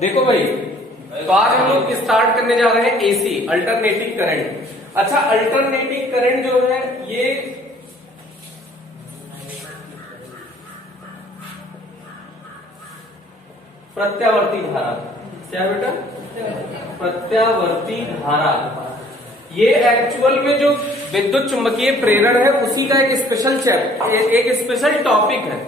देखो भाई, तो आज हम लोग स्टार्ट करने जा रहे हैं एसी, अल्टरनेटिंग करंट। अच्छा, अल्टरनेटिंग करंट जो है ये प्रत्यावर्ती धारा, क्या है बेटा? प्रत्यावर्ती धारा। ये एक्चुअल में जो विद्युत चुंबकीय प्रेरण है उसी का एक स्पेशल टॉपिक है,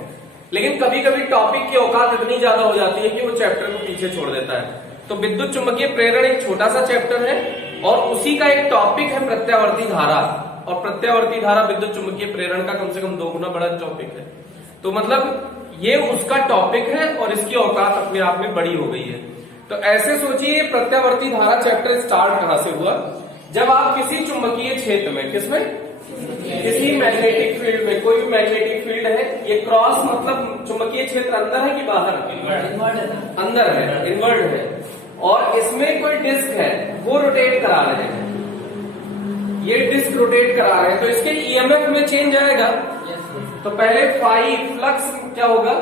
लेकिन कभी कभी टॉपिक की औकात इतनी ज्यादा हो जाती है कि वो चैप्टर को पीछे छोड़ देता है। तो विद्युत चुंबकीय प्रेरण एक छोटा सा चैप्टर है और उसी का एक टॉपिक है प्रत्यावर्ती धारा, और प्रत्यावर्ती धारा विद्युत चुंबकीय प्रेरण का कम से कम 2 गुना बड़ा टॉपिक है। तो मतलब ये उसका टॉपिक है और इसकी औकात अपने आप में बड़ी हो गई है। तो ऐसे सोचिए, प्रत्यावर्ती धारा चैप्टर स्टार्ट कहां से हुआ? जब आप किसी चुंबकीय क्षेत्र में, किसमें? किसी मैग्नेटिक फील्ड में, कोई भी मैग्नेटिक फील्ड है, ये क्रॉस मतलब चुंबकीय क्षेत्र अंदर है कि बाहर? अंदर है, इनवर्ड है, और इसमें कोई डिस्क है, वो रोटेट करा रहे हैं, ये डिस्क रोटेट करा रहे हैं, तो इसके ईएमएफ में चेंज आएगा। तो पहले फाई फ्लक्स क्या होगा?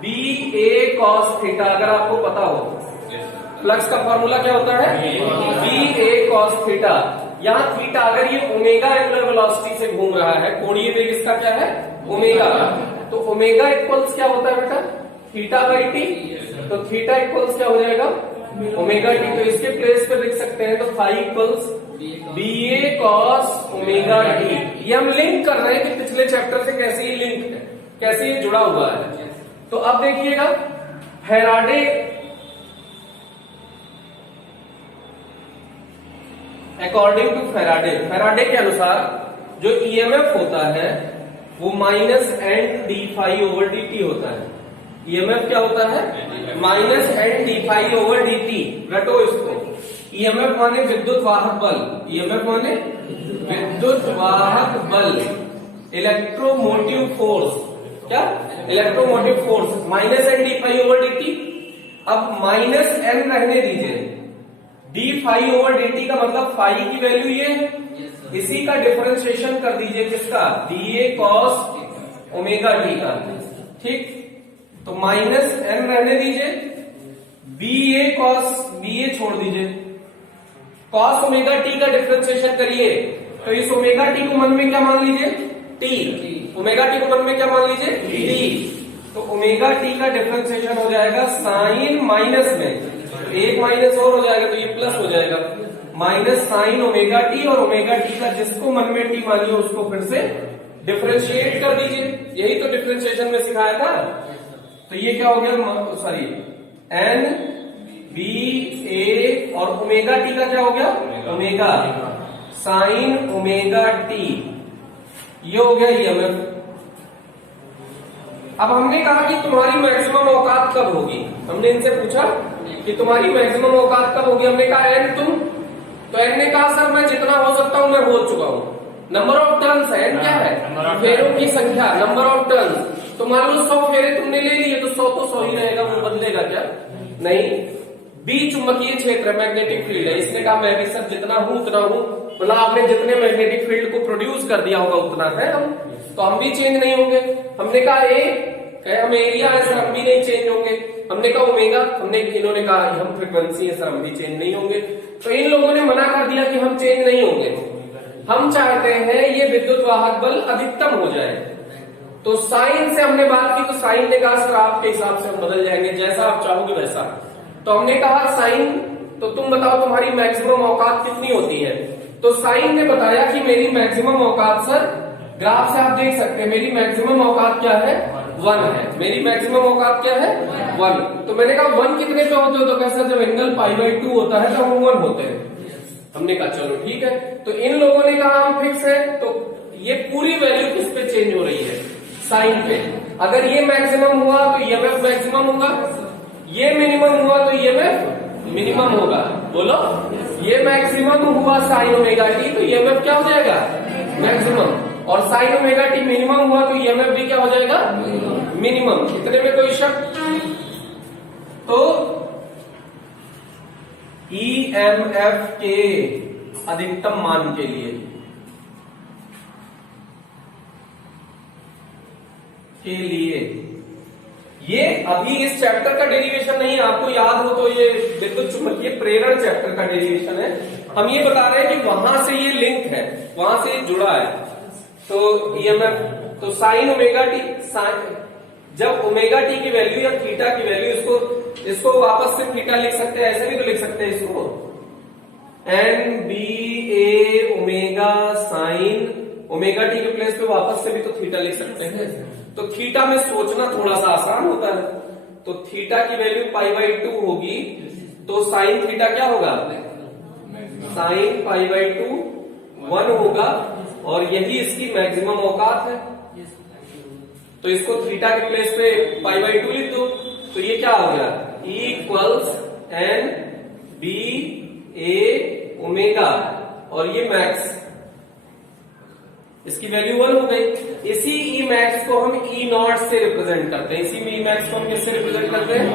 बी ए कॉस थीटा, अगर आपको पता हो फ्लक्स का फॉर्मूला क्या होता है? बी ए कॉस थीटा। यहाँ थीटा, अगर ये ओमेगा एंगुलर वेलोसिटी से घूम रहा है, कोणीय वेग इसका क्या है? ओमेगा। तो ओमेगा इक्वल्स क्या होता है बेटा? Theta by T. तो थीटा इक्वल्स क्या हो जाएगा? Omega T. तो इसके प्लेस पे लिख सकते हैं, तो फाई इक्वल्स बी ए कॉस ओमेगा टी। ये हम लिंक कर रहे हैं कि पिछले चैप्टर से कैसे ये लिंक है, कैसे ये जुड़ा हुआ है। तो अब देखिएगा, फैराडे अकॉर्डिंग टू फैराडे के अनुसार जो ईएमएफ होता है वो minus N D phi over D T होता है। ईएमएफ क्या होता है? Minus N D phi over D T. रटो इसको। ईएमएफ माने विद्युत वाहक बल, ईएमएफ माने विद्युत वाहक बल, इलेक्ट्रोमोटिव फोर्स। क्या? Electromotive force minus N D phi over D T. अब माइनस एन रहने दीजिए, D phi over D T का मतलब फाई की वैल्यू ये है, इसी का डिफरेंशिएशन कर दीजिए, किसका? D A cos omega T का। ठीक, तो माइनस एन रहने दीजिए, बी ए कॉस, बी ए छोड़ दीजिए, कॉस ओमेगा टी का डिफरेंशिएशन करिए, तो इस ओमेगा टी को मन में क्या मान लीजिए? टी। ओमेगा टी को मन में क्या मान लीजिए? टी। तो ओमेगा टी का डिफरेंशिएशन हो जाएगा साइन माइनस में, एक माइनस और हो जाएगा तो ये प्लस हो जाएगा, माइनस साइन ओमेगा टी, और ओमेगा टी का जिसको मन में टी मानिए उसको फिर से डिफरेंशिएट कर दीजिए। यही तो डिफरेंशिएशन में सिखाया था। तो ये क्या हो गया? सॉरी, एन बी ए और ओमेगा टी का क्या हो गया? Omega sine omega T. ये हो गया ईएमएफ। अब हमने कहा कि तुम्हारी मैक्सिमम औकात कब होगी? हमने इनसे पूछा कि तुम्हारी मैक्सिमम औकात कब होगी? हमने कहा एन तुम, तो एन ने कहा सर मैं जितना हो सकता हूं मैं हो चुका हूं। नंबर ऑफ टर्न्स है, एन क्या है? फेरों की संख्या, नंबर ऑफ टर्न्स। तो मान लो 100 फेरे तुमने ले लिए, तो 100 तो 100 ही रहेगा, वो बदलेगा क्या? नहीं। बी चुंबकीय क्षेत्र है, मैग्नेटिक फील्ड है, इसने कहा मैं भी सर जितना हूं उतना हूं, मतलब आपने जितने मैग्नेटिक फील्ड को प्रोड्यूस कर दिया होगा उतना है हम, तो हम भी चेंज नहीं होंगे। हमने कहा हम एरिया है सर, हम भी नहीं चेंज होंगे। हमने कहा ओमेगा, इन्होंने कहा हम फ्रीक्वेंसी है सर, हम भी चेंज नहीं होंगे। तो इन लोगों ने मना कर दिया कि हम चेंज नहीं होंगे, हम चाहते हैं ये विद्युत वाहक बल अधिकतम हो जाए। तो साइन से हमने बात की, तो साइन ने कहा सर आपके हिसाब से हम बदल जाएंगे, जैसा आप चाहोगे वैसा। तो हमने कहा साइन, तो तुम बताओ तुम्हारी मैक्सिमम औकात कितनी होती है? तो साइन ने बताया कि मेरी मैक्सिमम औकात सर, ग्राफ से आप देख सकते हैं, मेरी मैक्सिमम औकात क्या है? 1 है। मेरी मैक्सिमम औकात क्या है? 1। तो मैंने कहा 1 कितने पे होते हो? तो कैसा, जब एंगल π/2 होता है तो हम 1 होते हैं। हमने कहा चलो ठीक है। तो इन लोगों ने कहा हम फिक्स है, तो ये पूरी वैल्यू किस पे चेंज हो रही है? साइन पे। अगर ये मैक्सिमम हुआ तो ईएमएफ मैक्सिमम होगा, ये मिनिमम हुआ तो ईएमएफ मिनिमम होगा। बोलो, ये मैक्सिमम हुआ साइन ओमेगा टी, तो ईएमएफ क्या हो जाएगा? मैक्सिमम। और साइन ओमेगा टी मिनिमम हुआ तो ईएमएफ भी क्या हो जाएगा? मिनिमम। इतने में कोई शक? तो ईएमएफ के अधिकतम मान के लिए ये अभी इस चैप्टर का डेरिवेशन नहीं है, आपको याद हो तो ये विद्युत चुंबकीय प्रेरण चैप्टर का डेरिवेशन है। हम ये बता रहे हैं कि वहां से ये लिंक है, वहां से जुड़ा है। तो ईएमएफ, तो साइन ओमेगा टी, जब ओमेगा टी की वैल्यू या थीटा की वैल्यू, इसको वापस से थीटा लिख सकते हैं, ऐसे भी तो लिख सकते हैं इसको, N B A omega sine omega T के प्लेस पे वापस से भी तो थीटा लिख सकते हैं। तो थीटा में सोचना थोड़ा सा आसान होता है। तो थीटा की वैल्यू π/2 होगी, तो साइन थीटा क्या होगा, साइन π/2 1 होगा, और यही इसकी मैक्सिमम औकात है। तो इसको थीटा के प्लेस पे π/2 लिख दो, तो ये क्या हो गया, E equals N B A omega, और ये मैक्स, इसकी वैल्यू 1 हो गई। इसी ई मैक्स को हम ई नॉट से रिप्रेजेंट करते हैं। इसी में ई मैक्स को हम किससे रिप्रेजेंट करते हैं,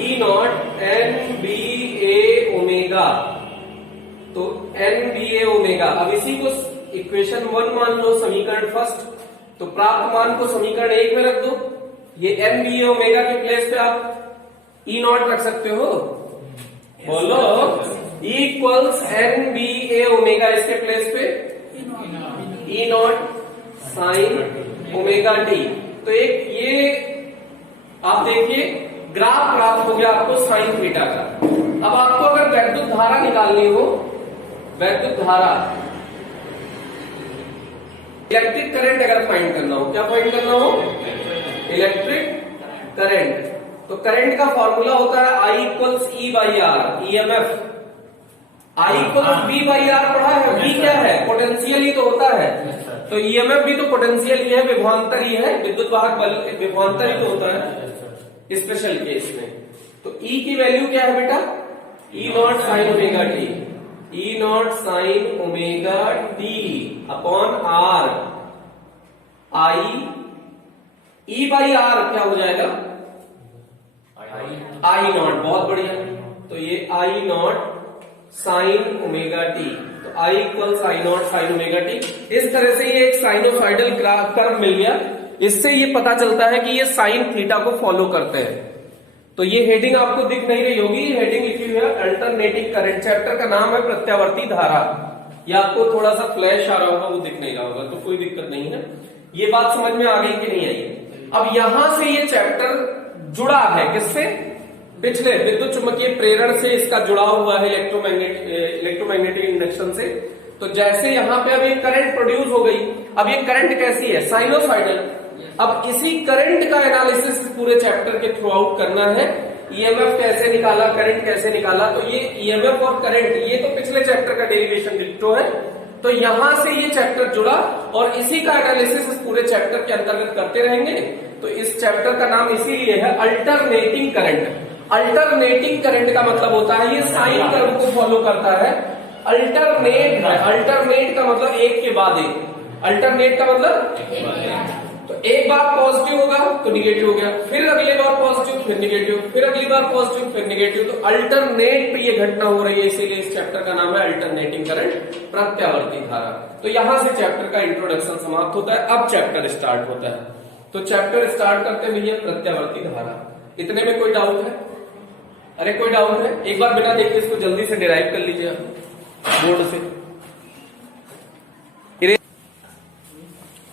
E naught N B A omega. तो एन बी ए ओमेगा, अब इसी को इक्वेशन 1 मान लो, समीकरण फर्स्ट, तो प्राप्त मान को समीकरण 1 में रख दो। ये एन बी ए ओमेगा के प्लेस पे आप ई नॉट रख सकते हो, बोलो E equals N B A omega, इसके प्लेस पे ई नॉट साइन ओमेगा टी। तो एक ये आप देखिए ग्राफ प्राप्त हो गया आपको साइन थीटा का। अब आपको अगर वैद्युत धारा निकालनी हो, वैद्युत धारा, इलेक्ट्रिक करंट अगर फाइंड करना हो, क्या फाइंड करना हो, इलेक्ट्रिक करंट, तो करंट का फॉर्मूला होता है I equals E by R, EMF. I equals V by R पढ़ा है, V क्या है, पोटेंशियल ही तो होता है, तो ईएमएफ भी तो पोटेंशियल ही है, विभवांतर ही है, विद्युत वाहक बल विभवांतर ही तो होता है स्पेशल केस में। तो E की वैल्यू क्या है बेटा, E naught sine omega T, E naught sine omega T upon R, I E by R क्या हो जाएगा, I नॉट, बहुत बढ़िया। तो ये I not sine omega T, तो I equals I not sine omega T. इस तरह से ये एक साइनोसॉइडल कर्व मिल गया। इससे ये पता चलता है कि ये साइन थीटा को फॉलो करते हैं। तो ये हेडिंग आपको दिख नहीं रही होगी, हेडिंग लिखी हुई है अल्टरनेटिंग करंट, चैप्टर का नाम है प्रत्यावर्ती धारा। ये आपको थोड़ा सा फ्लैश आ रहा होगा, वो दिख नहीं रहा होगा, तो कोई दिक्कत नहीं है। ये बात समझ में आ गई कि नहीं आई। अब यहां से ये चैप्टर जुड़ा है किससे, पिछले विद्युत चुंबकीय प्रेरण से इसका जुड़ाव हुआ है इलेक्ट्रोमैग्नेटिक इंडक्शन से। तो जैसे यहां पे अब एक करंट प्रोड्यूस हो गई, अब ये करंट कैसी है, साइनोसॉइडल। अब इसी करंट का एनालिसिस पूरे चैप्टर के थ्रू आउट करना है। ईएमएफ कैसे निकाला, करंट कैसे निकाला, तो ये ईएमएफ और करंट ये तो पिछले चैप्टर का डेरिवेशन डिक्टो है। तो यहां से ये चैप्टर जुड़ा और इसी का एनालिसिस इस पूरे चैप्टर के अंतर्गत करते रहेंगे। तो इस चैप्टर का नाम इसीलिए है अल्टरनेटिंग करंट। अल्टरनेटिंग करंट का मतलब होता है ये साइन कर्व को फॉलो करता है। अल्टरनेट है, अल्टरनेट का मतलब एक के बाद एक, अल्टरनेट का मतलब तो एक बार पॉजिटिव होगा तो निगेटिव हो गया, फिर अगली बार पॉजिटिव फिर निगेटिव, फिर अगली बार पॉजिटिव फिर निगेटिव। तो अल्टरनेट पे ये घटना हो रही है, इसीलिए इस चैप्टर का नाम है अल्टरनेटिंग करंट, प्रत्यावर्ती धारा। तो यहां से चैप्टर का इंट्रोडक्शन समाप्त होता है, अब चैप्टर स्टार्ट होता है। तो चैप्टर स्टार्ट करते हुए प्रत्यावर्ती धारा, इतने में कोई डाउट है? अरे कोई डाउट है? एक बार बिना देखे इसको जल्दी से डिराइव कर लीजिए बोर्ड से।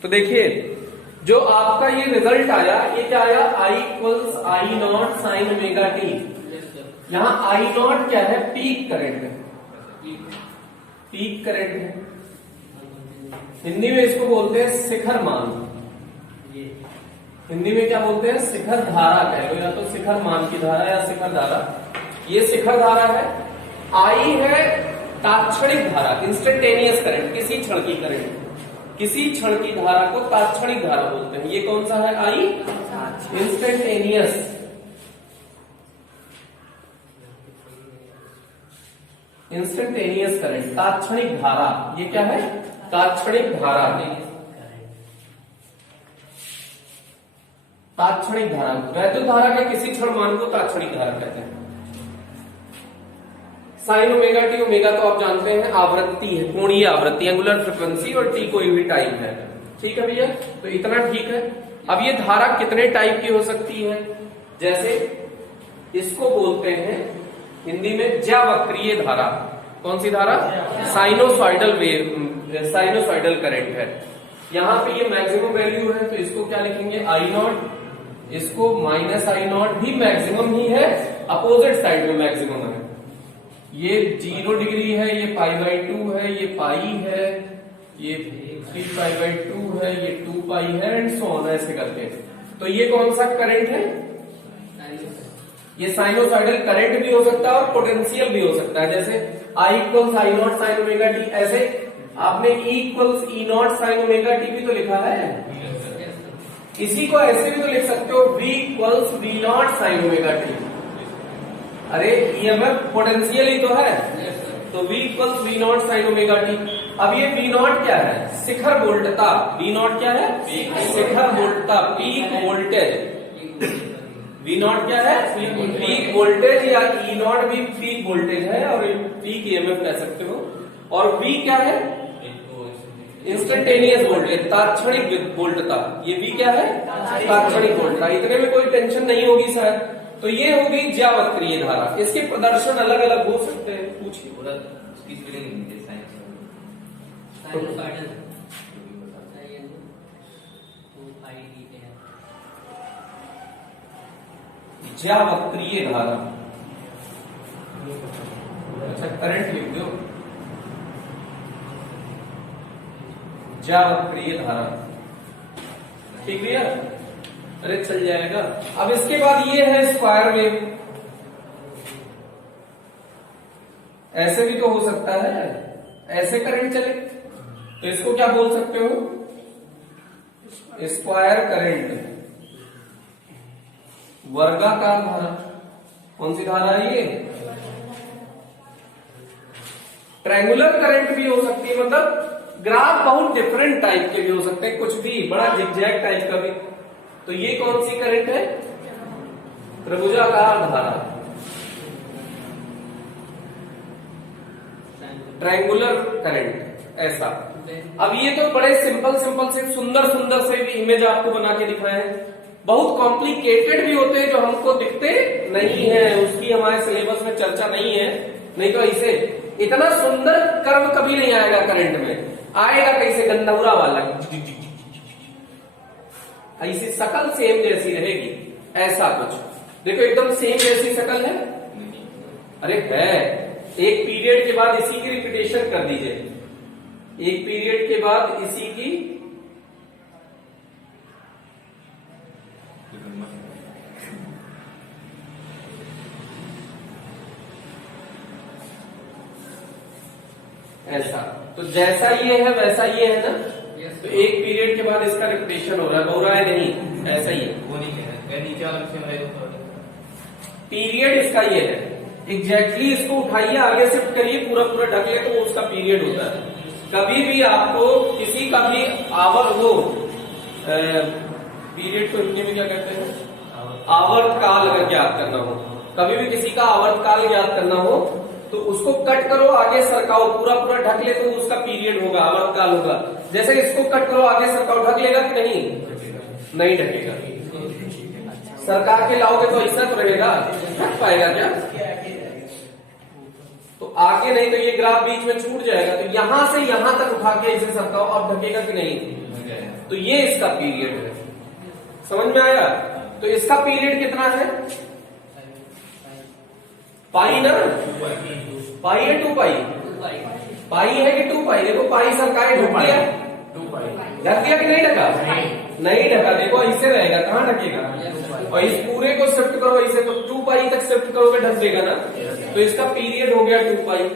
तो देखिए जो आपका ये रिजल्ट आया, ये क्या आया, I equals I not sine omega T. यहां I नॉट क्या है, पीक करंट है, पीक करंट है। हिंदी में इसको बोलते हैं शिखर मान, हिंदी में क्या बोलते हैं, शिखर धारा कह लो, या तो शिखर मान की धारा या शिखर धारा। ये शिखर धारा है। I है तात्क्षणिक धारा, इंस्टेंटेनियस करंट, किसी क्षण की करंट, किसी क्षण की धारा को तात्क्षणिक धारा बोलते हैं। ये कौन सा है, I इंस्टेंटेनियस। इंस्टेंटेनियस करंट, तात्क्षणिक धारा, ये क्या है, तात्क्षणिक धारा, तात्क्षणिक धारा। वैद्युत धारा के किसी क्षण मान को तात्क्षणिक धारा कहते हैं। साइन ओमेगा टी, ओमेगा तो आप जानते हैं आवृत्ति है, कोणीय आवृत्ति, एंगुलर फ्रिक्वेंसी, और टी कोई भी टाइम है। ठीक है भैया, तो इतना ठीक है। अब ये धारा कितने टाइप की हो सकती है, जैसे इसको बोलते हैं हिंदी में ज्यावक्रीय धारा। कौन सी धारा? साइनोसॉइडल वेव, साइनोसॉइडल करंट है। यहाँ पे ये मैक्सिमम वैल्यू है, तो इसको क्या लिखेंगे? आई नॉट। इसको माइनस आई नॉट भी मैक्सिमम ही है, अपोजिट साइड में मैक्सिमम है। ये 0 डिग्री है, ये π/2 है, ये पाई है, ये 3π/2 है, ये 2 पाई है, एंड सो ऑन, ऐसे करके। तो ये कौन सा करंट है? ये साइनोसॉइडल करंट भी हो सकता है और पोटेंशियल भी हो सकता है। जैसे I equals I not sine omega T, ऐसे आपने E equals E not sine omega T भी तो लिखा है। इसी को ऐसे भी तो लिख सकते हो, V equals we not sine omega T. अरे ईएमएफ पोटेंशियल ही तो है, तो V equals we not sine omega T. अब ये V नॉट क्या है? शिखर वोल्टता। V नॉट क्या है? शिखर वोल्टता, पीक वोल्टेज। V नॉट क्या है? पीक वोल्टेज, या E नॉट भी पीक वोल्टेज है और पीक ईएमएफ कह सकते हो। और V क्या है? इंस्टेंटेनियस वोल्टेज, तात्क्षणिक वोल्टता। ये V क्या है? तात्क्षणिक वोल्टता। इतने में कोई टेंशन नहीं होगी सर। तो ये होगी ज्यावक्रीय धारा। इसके प्रदर्शन अलग अलग हो सकते हैं, पूछिए। ज्यावक्रीय धारा, अच्छा करंट लिख दो, ज्यावक्रीय धारा। ठीक है, अरे चल जाएगा। अब इसके बाद ये है स्क्वायर वेव। ऐसे भी तो हो सकता है, ऐसे करंट चले, तो इसको क्या बोल सकते हो? स्क्वायर करंट, वर्गाकार धारा। कौन सी धारा है ये? ट्रायंगुलर करंट भी हो सकती है, मतलब ग्राफ बहुत डिफरेंट टाइप के भी हो सकते हैं, कुछ भी बड़ा जिगजैग टाइप का भी। तो ये कौन सी करंट है? त्रिभुजाकार धारा, ट्रायंगुलर करंट, ऐसा। अब ये तो बड़े सिंपल से सुंदर से भी इमेज आपको बना के दिखाए हैं। बहुत कॉम्प्लिकेटेड भी होते हैं जो हमको दिखते नहीं है, उसकी हमारे सिलेबस में चर्चा नहीं है। नहीं तो ऐसे इतना सुंदर कर्व कभी नहीं आएगा करंट में। आएगा कैसे? गंधौरा वाला, ऐसी शकल सेम जैसी रहेगी, ऐसा कुछ। देखो एकदम सेम जैसी शकल है, अरे है। एक पीरियड के बाद इसी की रिपीटेशन कर दीजिए, एक पीरियड के बाद इसी की ऐसा। तो जैसा ये है वैसा ये है ना। तो एक पीरियड के बाद इसका रिपीटेशन हो रहा है, हो रहा है नहीं, ऐसा ही है। वो नहीं कह रहे, नीचे अलग पीरियड इसका ये है एग्जैक्टली। इसको उठाइए, आगे शिफ्ट करिए, पूरा ढक ले, तो उसका पीरियड होता है। कभी भी आपको किसी का भी पीरियड को हिंदी में क्या कहते हैं? आवर्तकाल अगर ज्ञात करना हो, कभी भी किसी का आवर्तकाल ज्ञात करना हो, तो उसको कट करो, आगे सरकाओ, पूरा ढक ले, तो उसका पीरियड होगा, आवर्तकाल होगा। जैसे इसको कट करो, आगे सरकाओ, ढक लेगा कि नहीं? नहीं ढकेगा। सरका के लाओगे तो ऐसा तो रहेगा, ढक पाएगा क्या? तो आगे नहीं, तो ये ग्राफ बीच में छूट जाएगा। तो यहां से यहां तक उठा के इसे सरकाओ, अब ढकेगा कि नहीं? तो ये इसका पीरियड है। समझ में आया? तो इसका पीरियड कितना है? पाई ना, पाई है 2 पाई, पाई है कि 2 पाई? देखो पाई सरकाए, ढक दिया, ढक दिया कि नहीं ढका? नहीं ढका। देखो ऐसे रहेगा, कहाँ ढकेगा? और इस पूरे को शिफ्ट करो ऐसे, तो 2 पाई तक शिफ्ट करोगे, ढक देगा ना। तो इसका पीरियड हो गया 2 पाई।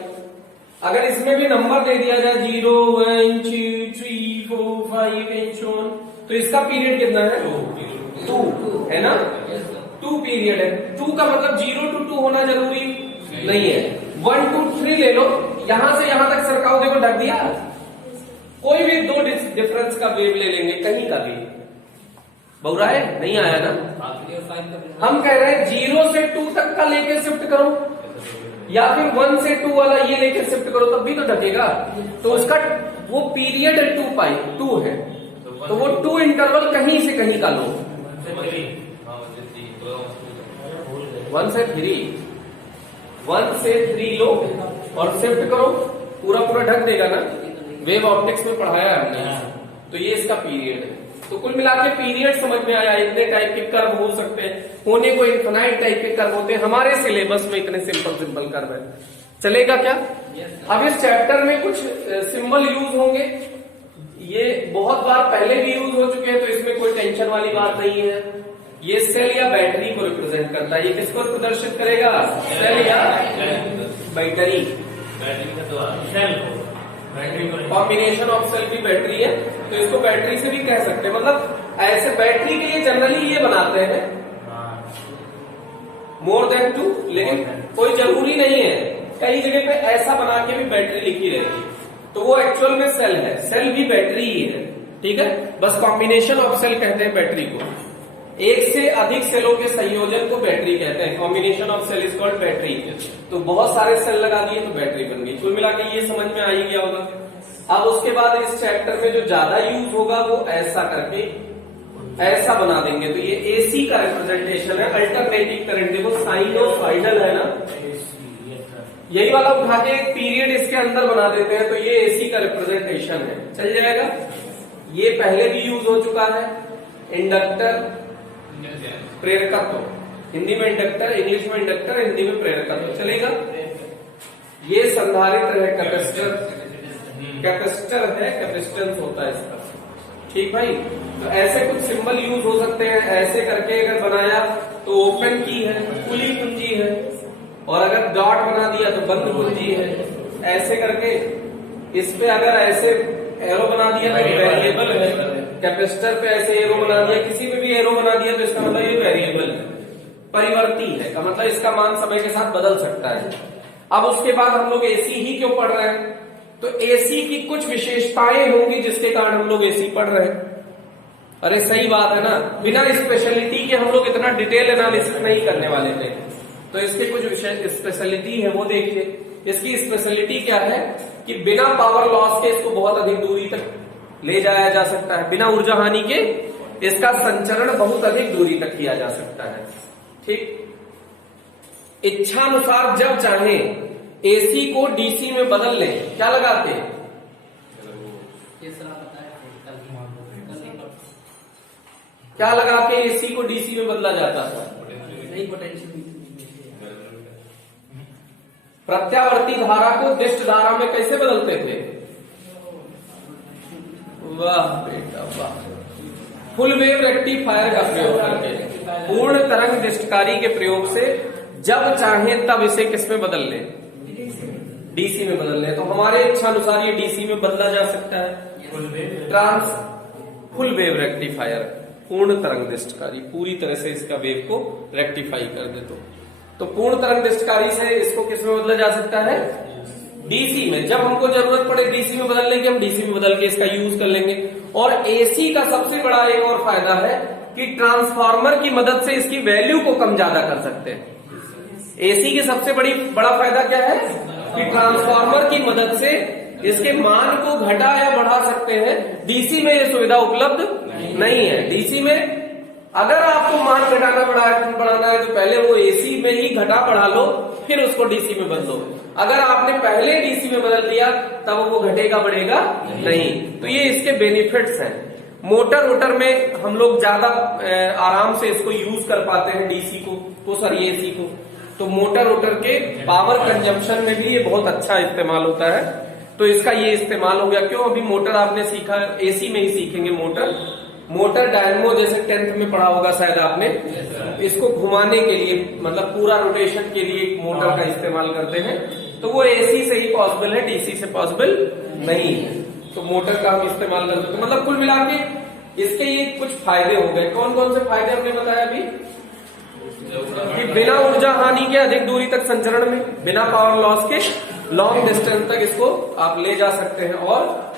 अगर इसमें भी नंबर दे दिया जाए 0, 1, 2, 3, 4, 5 एंड सो ऑन, तो इसका पीरियड कितना है? 2 है ना। 2 पीरियड है। 2 का मतलब 0 to 2 होना जरूरी नहीं है। 1, 2, 3 ले लो, यहां से यहां तक सरकाओ, देखो ढक दिया। कोई भी 2 डिफरेंस का वेव ले लेंगे, कहीं का भी। बहुरा है? नहीं आया ना। हम कह रहे हैं 0 से 2 तक का लेके शिफ्ट करो, या फिर 1 से 2 वाला ये लेके शिफ्ट करो, तब भी तो ढकेगा। तो उसका वो पीरियड 2 पाई 2 है, तो वो 2 इंटरवल कहीं से कहीं का लो। 1 से 3 लो और शिफ्ट करो, पूरा पूरा ढक देगा ना। वेव ऑप्टिक्स में पढ़ाया है हमने। तो ये इसका पीरियड है। तो कुल मिला के पीरियड समझ में आया। इतने टाइप के कर्व हो सकते हैं, होने को इन्फिनाइट टाइप के कर्व होते हैं। हमारे सिलेबस में इतने सिंपल कर्व है, चलेगा क्या? अब इस चैप्टर में कुछ सिंबल यूज होंगे, ये बहुत बार पहले भी यूज हो चुके हैं, तो इसमें कोई टेंशन वाली बात नहीं है। ये सेल या बैटरी को रिप्रेजेंट करता है। ये किसको प्रदर्शित करेगा? सेल या बैटरी। कॉम्बिनेशन ऑफ सेल की बैटरी है, तो इसको बैटरी से भी कह सकते हैं। मतलब ऐसे बैटरी के लिए जनरली ये बनाते हैं मोर देन 2, लेकिन कोई जरूरी नहीं है। कई जगह पे ऐसा बना के भी बैटरी लिखी रहती है, तो वो एक्चुअल में सेल है। सेल भी बैटरी ही है, ठीक है। बस कॉम्बिनेशन ऑफ सेल कहते हैं बैटरी को। एक से अधिक सेलों के संयोजन को बैटरी कहते हैं। Combination of cell is called battery. तो बहुत सारे सेल लगा दिए तो बैटरी बन गई। कुल मिला के ये समझ में आ ही गया होगा। अब उसके बाद इस चैप्टर में जो ज्यादा यूज होगा वो ऐसा करके ऐसा बना देंगे। तो ये एसी का रिप्रेजेंटेशन है, अल्टरनेटिंग करंट। देखो साइनोसॉइडल है ना, यही वाला उठा के एक पीरियड इसके अंदर बना देते हैं, तो ये एसी का रिप्रेजेंटेशन है, चल जाएगा। ये पहले भी यूज हो चुका है। इंडक्टर, प्रेरकत्व, हिंदी में इंडक्टर, इंग्लिश में इंडक्टर, हिंदी में प्रेरकत्व, चलेगा। ये संधारित्र है, कैपेसिटर है, कैपेसिटेंस होता है इसका, ठीक भाई। तो ऐसे कुछ सिंबल यूज हो सकते हैं। ऐसे करके अगर बनाया तो ओपन की है, खुली कुंजी है, और अगर डॉट बना दिया तो बंद कुंजी है। ऐसे करके इस पे अगर ऐसे एरो बना दिया तो वेरिएबल है। कैपेसिटर पे ऐसे एरो बना दिया, किसी पे भी एरो बना दिया तो इसका मतलब ये वेरिएबल है, परिवर्ती है, का मतलब इसका मान समय के साथ बदल सकता है। अब उसके बाद हम लोग एसी ही क्यों पढ़ रहे हैं? तो एसी की कुछ विशेषताएं होंगी जिसके कारण हम लोग एसी पढ़ रहे हैं। अरे सही बात है ना, बिना स्पेशलिटी के हम लोग इतना डिटेल एनालिसिस नहीं करने वाले थे। तो इसके कुछ विशेष स्पेशलिटी है, वो देखिए। इसकी स्पेशलिटी क्या है कि बिना पावर लॉस के इसको बहुत अधिक दूरी तक ले जाया जा सकता है। बिना ऊर्जा हानि के इसका संचरण बहुत अधिक दूरी तक किया जा सकता है, ठीक। इच्छानुसार जब चाहे एसी को डीसी में बदल ले, क्या लगाते हैं? क्या लगा के एसी को डीसी में बदला जाता था? प्रत्यावर्ती धारा को दिष्ट धारा में कैसे बदलते थे? वाह बेटा वाह। फुल वेव रेक्टिफायर का प्रयोग करके, पूर्ण तरंग दिष्टकारी के प्रयोग से जब चाहे तब इसे किस में बदल ले? डीसी में बदल ले। तो हमारे इच्छा अनुसार ये डीसी में बदला जा सकता है। फुल वेव रेक्टिफायर, पूर्ण तरंग दिष्टकारी, पूरी तरह से इसका वेव को रेक्टिफाई कर दे। तो पूर्ण तरंग दिष्टकारी से इसको किस में बदला जा सकता है? डीसी में। जब हमको जरूरत पड़े डीसी में बदल लेंगे, हम डीसी में बदल के इसका यूज कर लेंगे। और एसी का सबसे बड़ा एक और फायदा है कि ट्रांसफार्मर की मदद से इसकी वैल्यू को कम ज्यादा कर सकते हैं। एसी की सबसे बड़ा फायदा क्या है कि ट्रांसफार्मर की मदद से इसके मान को घटा या बढ़ा सकते हैं। डीसी में ये सुविधा उपलब्ध नहीं है। डीसी में अगर आपको मान घटाना बढ़ाना है तो पहले वो एसी में ही घटा बढ़ा लो, फिर उसको डीसी में बदलो। अगर आपने पहले डीसी में बदल दिया तब वो घटेगा बढ़ेगा नहीं। तो ये इसके बेनिफिट्स हैं। मोटर वोटर में हम लोग ज्यादा आराम से इसको यूज कर पाते हैं डीसी को, तो सॉरी एसी को। तो मोटर वोटर के पावर कंजम्पशन में भी ये बहुत अच्छा इस्तेमाल होता है। तो इसका ये इस्तेमाल हो गया। क्यों? अभी मोटर आपने सीखा, एसी में ही सीखेंगे मोटर डायनमो जैसे 10th में पढ़ा होगा शायद आपने। इसको घुमाने के लिए, मतलब पूरा रोटेशन के लिए मोटर का इस्तेमाल करते हैं। तो वो एसी से ही पॉसिबल है, डीसी से पॉसिबल नहीं है। तो मोटर का हम इस्तेमाल करते हैं। मतलब कुल मिला के इसके ये कुछ फायदे हो गए। कौन कौन से फायदे हमने बताया अभी? कि बिना ऊर्जा हानि के अधिक दूरी तक संचरण में, बिना पावर लॉस के लॉन्ग डिस्टेंस तक इसको आप ले जा सकते हैं। और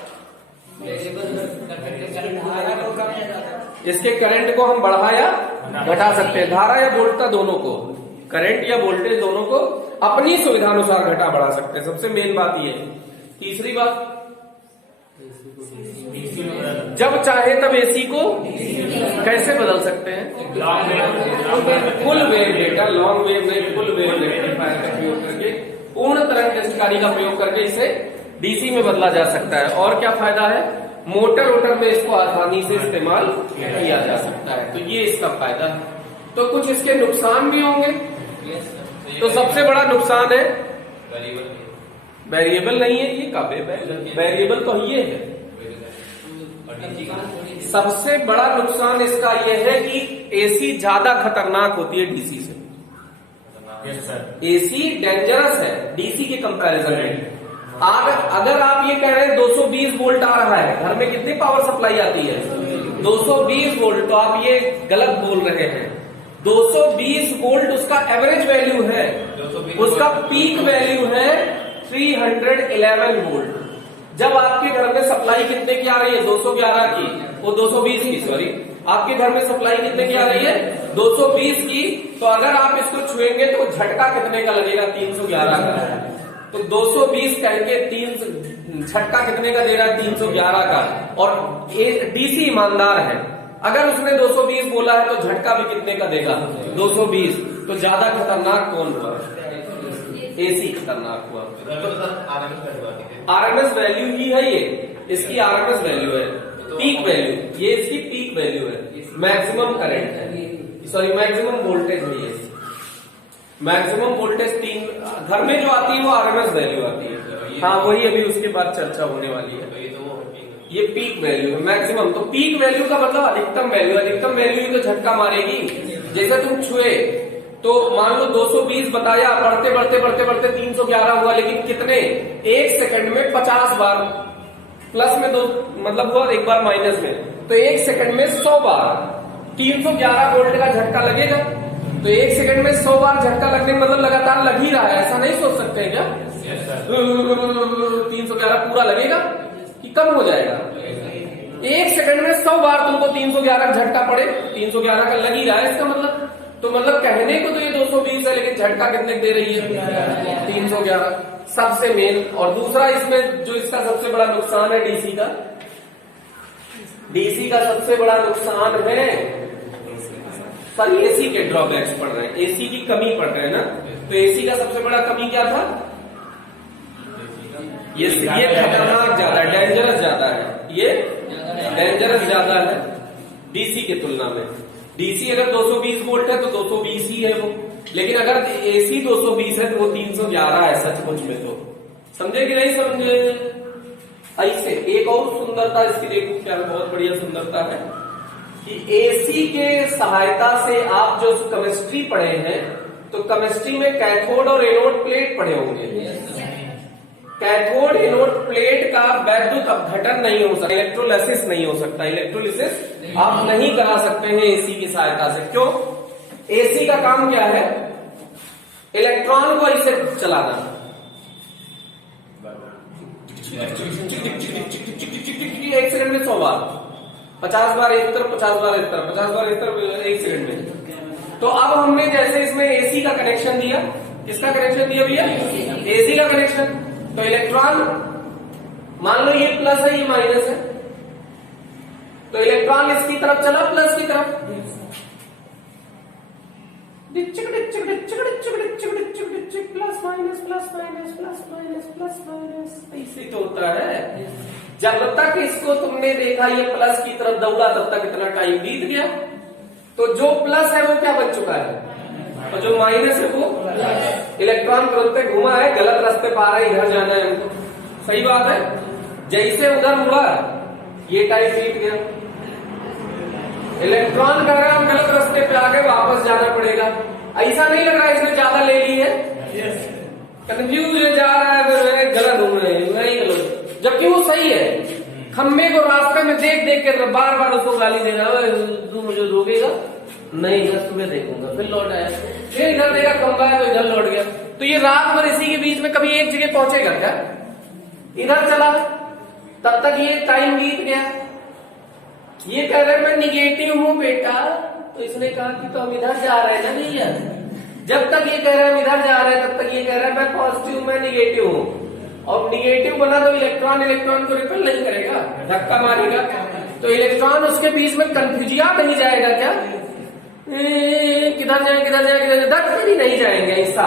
इसके करंट को हम बढ़ा या घटा सकते हैं। धारा या वोल्टता दोनों को, करंट या वोल्टेज दोनों को अपनी सुविधा अनुसार घटा बढ़ा सकते हैं। सबसे मेन बात ये है। तीसरी बात, जब चाहे तब एसी को कैसे बदल सकते हैं? Full wave data, long wave नहीं, फुल वेव रेक्टिफायर का प्रयोग करके, पूर्ण तरंग दैर्घ्य का प्रयोग करके इसे डीसी में बदला जा सकता है। और क्या फायदा है? मोटर वोटर में इसको आसानी से इस्तेमाल किया जा सकता है। तो ये इसका फायदा है। तो कुछ इसके नुकसान भी होंगे। तो सबसे बड़ा नुकसान है वेरिएबल नहीं है, ये कब है? वेरिएबल तो ये है। सबसे बड़ा नुकसान इसका यह है कि एसी ज्यादा खतरनाक होती है डीसी से। एसी डेंजरस है डीसी के कंपैरिजन में। अगर आप ये कह रहे हैं 220 वोल्ट आ रहा है, घर में कितनी पावर सप्लाई आती है? 220 वोल्ट। तो आप ये गलत बोल रहे हैं। 220 वोल्ट उसका एवरेज वैल्यू है, उसका पीक वैल्यू है 311 वोल्ट। जब आपके घर में सप्लाई कितने की आ रही है? 211 की, वो 220 की, सॉरी, आपके घर में सप्लाई कितने की आ रही है? 220 की। तो अगर आप इसको छुएंगे तो झटका कितने का लगेगा? 311 का। तो 220 करके 3 झटका कितने का दे रहा है? 311 का। और डीसी ईमानदार है, अगर उसने 220 बोला है तो झटका भी कितने का देगा? 220। तो ज्यादा खतरनाक कौन हुआ? एसी खतरनाक हुआ। आरएमएस वैल्यू ही है ये, इसकी आरएमएस वैल्यू है, पीक वैल्यू, ये इसकी पीक वैल्यू है, मैक्सिमम करंट है, सॉरी मैक्सिमम वोल्टेज है ये। मैक्सिमम वोल्टेज 3 घर में जो आती है वो आरएमएस वैल्यू आती है। हाँ, वही अभी उसके बाद चर्चा होने वाली है। ये पीक वैल्यू है, मैक्सिमम। तो पीक वैल्यू का मतलब अधिकतम वैल्यू। अधिकतम वैल्यू ही तो झटका मारेगी। जैसे तुम छुए तो मान लो 220 बताया, बढ़ते बढ़ते बढ़ते बढ़ते 311 हुआ, लेकिन कितने? 1 सेकंड में 50 बार। प्लस में 2 मतलब हुआ, एक बार माइनस में। तो 1 सेकंड में 100 बार 311 वोल्ट का झटका लगेगा। तो 1 सेकंड में 100 बार झटका लगने का मतलब लगातार लग ही रहा है, ऐसा नहीं सोच सकते हैं क्या? 311 पूरा लगेगा कि कम हो जाएगा? 1 सेकंड में 100 बार तुमको 311 झटका पड़े, 311 का लग ही रहा है इसका मतलब। तो मतलब कहने को तो ये 220 है, लेकिन झटका कितने दे रही है? 311। सबसे मेन। और दूसरा इसमें जो इसका सबसे बड़ा नुकसान है डीसी का, डीसी का सबसे बड़ा नुकसान है, सर एसी के ड्रॉबैक्स पढ़ रहे हैं, एसी की कमी पढ़ रहे हैं ना। तो एसी का सबसे बड़ा कमी क्या था? ये खतरनाक ज्यादा है, डेंजरस ज्यादा है, ये डेंजरस ज्यादा है डीसी के तुलना में। डीसी अगर 220 वोल्ट है तो 220 ही है वो, लेकिन अगर एसी 220 है तो वो 311 है सचमुच में। तो समझे कि नहीं समझे? ऐसे एक और सुंदरता इसकी देखो, क्या बहुत बढ़िया सुंदरता है कि एसी के सहायता से आप जो केमिस्ट्री पढ़े हैं, तो केमिस्ट्री में कैथोड और एनोड प्लेट पढ़े होंगे। कैथोड एनोड प्लेट का वैद्युत अपघटन नहीं हो सकता, इलेक्ट्रोलिसिस नहीं हो सकता। इलेक्ट्रोलिसिस आप नहीं करा सकते हैं एसी की सहायता से। क्यों? एसी का काम क्या है? इलेक्ट्रॉन को ऐसे चलाना। एक सेकंड में 100 बार, 50 बार एक तरफ, 50 बार इस तरफ, 50 बार इस तरफ, 1 सेकंड में। तो अब हमने जैसे इसमें एसी का कनेक्शन दिया, किसका कनेक्शन दिया भैया? एसी का कनेक्शन। तो इलेक्ट्रॉन मान लो ये प्लस है, ये माइनस है, तो इलेक्ट्रॉन इसकी तरफ चला, प्लस की तरफ। Plus minus plus minus plus minus plus minus, ऐसे तो होता है। जब तक इसको तुमने देखा ये प्लस की तरफ दौड़ा, तब तक इतना टाइम बीत गया। तो जो प्लस है वो क्या बन चुका है, और जो माइनस है वो इलेक्ट्रॉन तुरंत पे घुमा है, गलत रास्ते पा रहा है, इधर जाना है हमको। सही बात है। जैसे उधर मुड़ा ये टाइम बीत गया। इलेक्ट्रॉन कह रहा है हम गलत रास्ते पे आ गए, वापस जाना पड़ेगा। ऐसा नहीं लग रहा है इसने ज्यादा ले ली है, कंफ्यूज जा रहा है, गलत हो रहे हैं, जबकि वो सही है। खम्बे को रास्ते में देख देख के बार बार उसको गाली दे रहा है, तू मुझे रोकेगा नहीं, इधर तुम्हें देखूंगा। फिर लौट आया, फिर इधर देखा खंबा है तो इधर लौट गया। तो ये रात भर इसी के बीच में कभी एक जगह पहुंचेगा क्या? इधर चला, तब तक ये टाइम बीत गया। ये कह रहे मैं निगेटिव हूं बेटा, तो इसने कहा कि तो हम इधर जा रहे हैं ना भैया। जब तक ये कह रहे हैं हम इधर जा रहे हैं, तब तक ये कह रहा है मैं पॉजिटिव, मैं निगेटिव हूं। और निगेटिव बना तो इलेक्ट्रॉन को रिपेल नहीं करेगा, धक्का मारेगा। तो इलेक्ट्रॉन उसके बीच में कंफ्यूजिया नहीं जाएगा क्या? किधर जाए किधर जाए किधर जाए, भी नहीं जाएंगे ऐसा,